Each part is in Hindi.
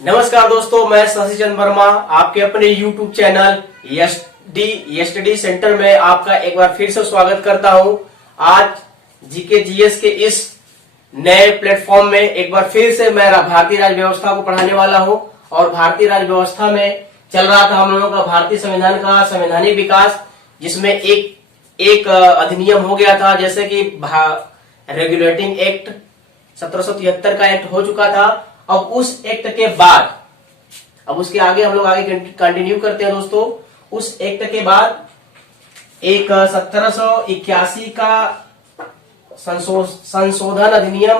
नमस्कार दोस्तों, मैं शशि चंद्र वर्मा आपके अपने YouTube चैनल यस्टडी सेंटर में आपका एक बार फिर से स्वागत करता हूं। आज जीके जीएस के इस नए प्लेटफॉर्म में एक बार फिर से मैं भारतीय राज्य व्यवस्था को पढ़ाने वाला हूं। और भारतीय राज्य व्यवस्था में चल रहा था हम लोगों का भारतीय संविधान का संवैधानिक विकास, जिसमें एक अधिनियम हो गया था, जैसे कि रेगुलेटिंग एक्ट 1773 का एक्ट हो चुका था। अब उस एक्ट के बाद, अब उसके आगे हम लोग आगे कंटिन्यू करते हैं दोस्तों। उस एक्ट के बाद एक 1781 का संशोधन अधिनियम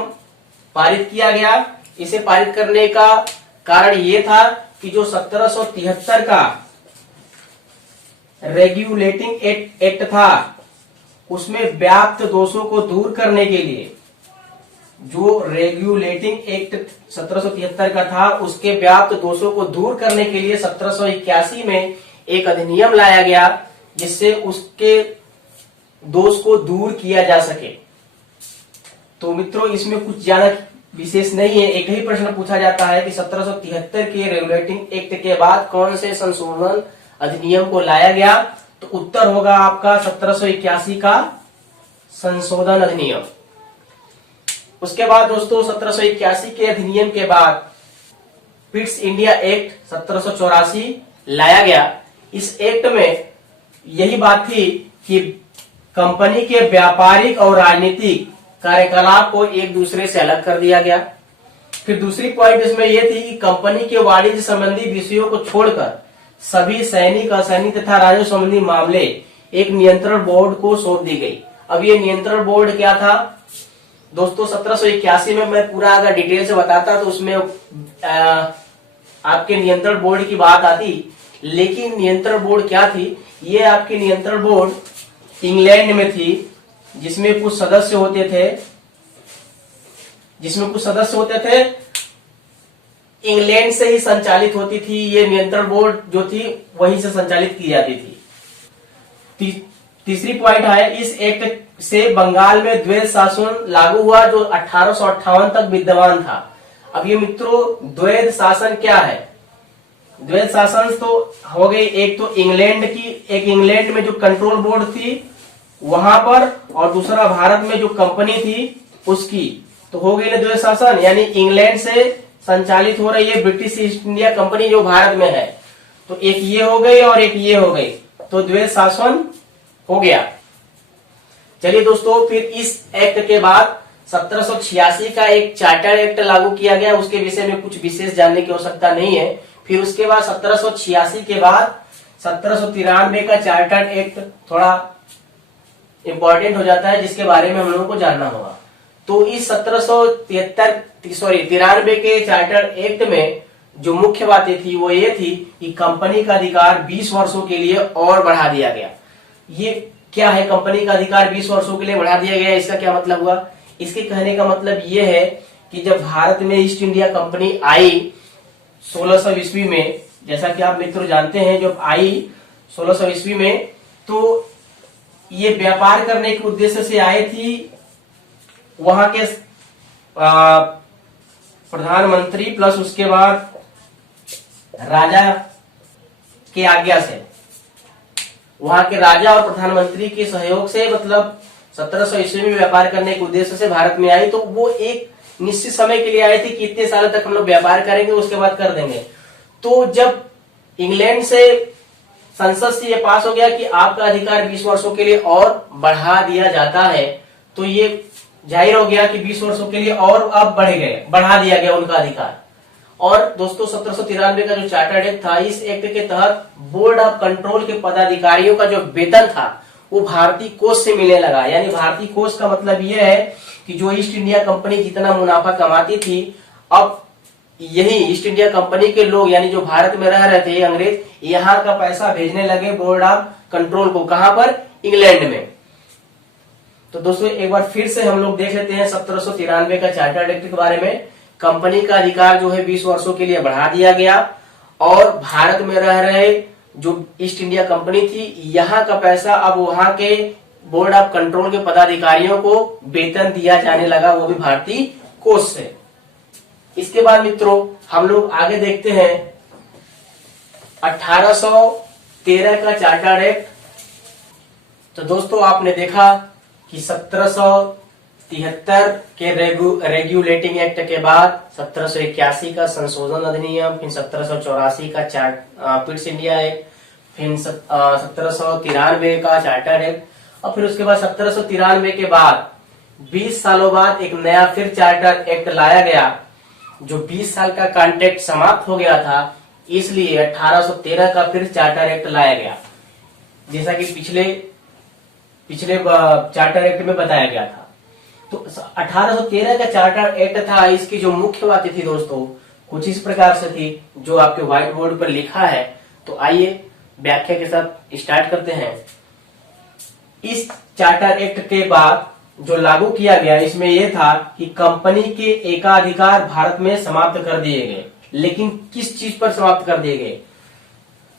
पारित किया गया। इसे पारित करने का कारण ये था कि जो 1773 का रेगुलेटिंग एक्ट था, उसमें व्याप्त दोषों को दूर करने के लिए, जो रेगुलेटिंग एक्ट 1773 का था, उसके व्याप्त दोषों को दूर करने के लिए 1781 में एक अधिनियम लाया गया, जिससे उसके दोष को दूर किया जा सके। तो मित्रों, इसमें कुछ ज्यादा विशेष नहीं है। एक ही प्रश्न पूछा जाता है कि 1773 के रेगुलेटिंग एक्ट के बाद कौन से संशोधन अधिनियम को लाया गया, तो उत्तर होगा आपका 1781 का संशोधन अधिनियम। उसके बाद दोस्तों 1781 के अधिनियम के बाद पिट्स इंडिया एक्ट 1784 लाया गया। इस एक्ट में यही बात थी कि कंपनी के व्यापारिक और राजनीतिक कार्यकलाप को एक दूसरे से अलग कर दिया गया। फिर दूसरी पॉइंट इसमें यह थी कि कंपनी के वाणिज्य संबंधी विषयों को छोड़कर सभी सैनिक, असैनिक तथा राजस्व संबंधी मामले एक नियंत्रण बोर्ड को सौंप दी गई। अब ये नियंत्रण बोर्ड क्या था दोस्तों? 1781 में मैं पूरा अगर डिटेल से बताता तो उसमें आपके नियंत्रण बोर्ड की बात आती, लेकिन नियंत्रण बोर्ड क्या थी? ये आपके नियंत्रण बोर्ड इंग्लैंड में थी, जिसमें कुछ सदस्य होते थे, इंग्लैंड से ही संचालित होती थी। ये नियंत्रण बोर्ड जो थी वहीं से संचालित की जाती थी। तीसरी पॉइंट है, इस एक्ट से बंगाल में द्वैध शासन लागू हुआ, जो 1858 तक विद्यमान था। अब ये मित्रों, द्वैध शासन क्या है? द्वैध शासन तो हो गई एक तो इंग्लैंड की, एक इंग्लैंड में जो कंट्रोल बोर्ड थी वहां पर, और दूसरा भारत में जो कंपनी थी उसकी, तो हो गई ना द्वैध शासन। यानी इंग्लैंड से संचालित हो रही है ब्रिटिश ईस्ट इंडिया कंपनी जो भारत में है, तो एक ये हो गई और एक ये हो गई, तो द्वैध शासन हो गया। चलिए दोस्तों, फिर इस एक्ट के बाद 1786 का एक चार्टर एक्ट लागू किया गया। उसके विषय में कुछ विशेष जानने की आवश्यकता नहीं है। फिर उसके बाद 1786 के बाद 1793 का चार्टर एक्ट थोड़ा इंपॉर्टेंट हो जाता है, जिसके बारे में हम लोगों को जानना होगा। तो इस 1793 के चार्टर एक्ट में जो मुख्य बातें थी वो ये थी कि कंपनी का अधिकार 20 वर्षों के लिए और बढ़ा दिया गया। ये क्या है? कंपनी का अधिकार 20 वर्षों के लिए बढ़ा दिया गया। इसका क्या मतलब हुआ? इसके कहने का मतलब ये है कि जब भारत में ईस्ट इंडिया कंपनी आई 1600 ईस्वी में, जैसा कि आप मित्रों जानते हैं, जब आई 1600 ईस्वी में, तो ये व्यापार करने के उद्देश्य से आई थी। वहां के प्रधानमंत्री प्लस उसके बाद राजा के आज्ञा से, वहां के राजा और प्रधानमंत्री के सहयोग से, मतलब 1700 ईस्वी में व्यापार करने के उद्देश्य से भारत में आई। तो वो एक निश्चित समय के लिए आई थी कि इतने साल तक हम लोग व्यापार करेंगे, उसके बाद कर देंगे। तो जब इंग्लैंड से संसद से ये पास हो गया कि आपका अधिकार 20 वर्षों के लिए और बढ़ा दिया जाता है, तो ये जाहिर हो गया कि 20 वर्षों के लिए और अब बढ़ा दिया गया उनका अधिकार। और दोस्तों 1793 का जो चार्टर्ड एक्ट था, इस एक्ट के तहत बोर्ड ऑफ कंट्रोल के पदाधिकारियों का जो वेतन था वो भारतीय कोष से मिलने लगा। यानी भारतीय कोष का मतलब यह है कि जो ईस्ट इंडिया कंपनी जितना मुनाफा कमाती थी, अब यही ईस्ट इंडिया कंपनी के लोग, यानी जो भारत में रह रहे थे अंग्रेज, यहाँ का पैसा भेजने लगे बोर्ड ऑफ कंट्रोल को। कहां पर? इंग्लैंड में। तो दोस्तों एक बार फिर से हम लोग देख लेते हैं 1793 का चार्टर्ड एक्ट के बारे में। कंपनी का अधिकार जो है 20 वर्षों के लिए बढ़ा दिया गया, और भारत में रह रहे जो ईस्ट इंडिया कंपनी थी, यहाँ का पैसा अब वहां के बोर्ड ऑफ कंट्रोल के पदाधिकारियों को वेतन दिया जाने लगा, वो भी भारतीय कोष से। इसके बाद मित्रों हम लोग आगे देखते हैं 1813 का चार्टर एक्ट। तो दोस्तों आपने देखा कि 1773 के रेगुलेटिंग एक्ट के बाद 1781 का संशोधन अधिनियम, फिर 1784 का पिट्स इंडिया एक्ट, फिर 1793 का चार्टर एक्ट, और फिर उसके बाद 1793 के बाद 20 सालों बाद एक नया फिर चार्टर एक्ट लाया गया, जो 20 साल का कॉन्ट्रैक्ट समाप्त हो गया था, इसलिए 1813 का फिर चार्टर एक्ट लाया गया, जैसा कि पिछले चार्टर एक्ट में बताया गया था। तो 1813 का चार्टर एक्ट था, इसकी जो मुख्य बातें थी दोस्तों कुछ इस प्रकार से थी, जो आपके व्हाइट बोर्ड पर लिखा है। तो आइए व्याख्या के साथ स्टार्ट करते हैं। इस चार्टर एक्ट के बाद जो लागू किया गया, इसमें यह था कि कंपनी के एकाधिकार भारत में समाप्त कर दिए गए। लेकिन किस चीज पर समाप्त कर दिए गए?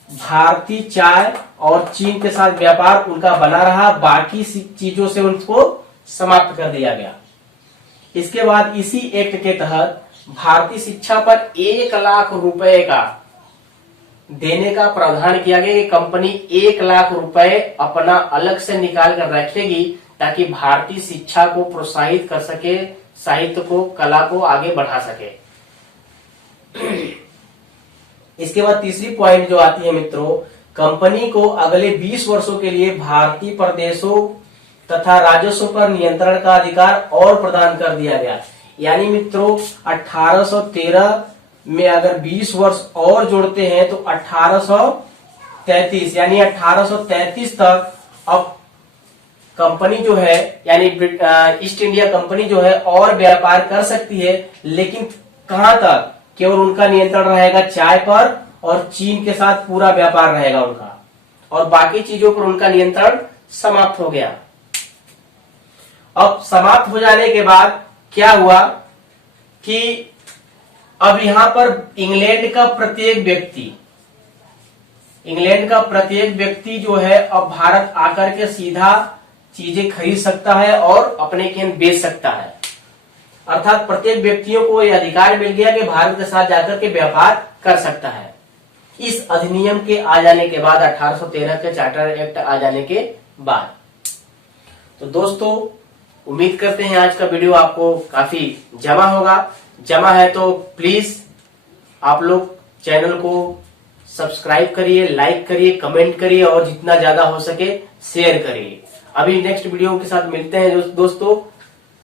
भारतीय चाय और चीन के साथ व्यापार उनका बना रहा, बाकी चीजों से उनको समाप्त कर दिया गया। इसके बाद इसी एक्ट के तहत भारतीय शिक्षा पर 1 लाख रुपए का देने का प्रावधान किया गया। कंपनी 1 लाख रुपए अपना अलग से निकाल कर रखेगी ताकि भारतीय शिक्षा को प्रोत्साहित कर सके, साहित्य को, कला को आगे बढ़ा सके। इसके बाद तीसरी पॉइंट जो आती है मित्रों, कंपनी को अगले 20 वर्षों के लिए भारतीय प्रदेशों तथा राजस्व पर नियंत्रण का अधिकार और प्रदान कर दिया गया। यानी मित्रों 1813 में अगर 20 वर्ष और जोड़ते हैं तो 1833, यानी 1833 तक अब कंपनी जो है, यानी ईस्ट इंडिया कंपनी जो है और व्यापार कर सकती है, लेकिन कहां तक? केवल उनका नियंत्रण रहेगा चाय पर, और चीन के साथ पूरा व्यापार रहेगा उनका, और बाकी चीजों पर उनका नियंत्रण समाप्त हो गया। अब समाप्त हो जाने के बाद क्या हुआ कि अब यहां पर इंग्लैंड का प्रत्येक व्यक्ति जो है अब भारत आकर के सीधा चीजें खरीद सकता है और अपने केंद्र बेच सकता है। अर्थात प्रत्येक व्यक्तियों को यह अधिकार मिल गया कि भारत के साथ जाकर के व्यापार कर सकता है। इस अधिनियम के आ जाने के बाद, 1813 के चार्टर एक्ट आ जाने के बाद। तो दोस्तों उम्मीद करते हैं आज का वीडियो आपको काफी जमा होगा। जमा है तो प्लीज आप लोग चैनल को सब्सक्राइब करिए, लाइक करिए, कमेंट करिए और जितना ज्यादा हो सके शेयर करिए। अभी नेक्स्ट वीडियो के साथ मिलते हैं दोस्तों।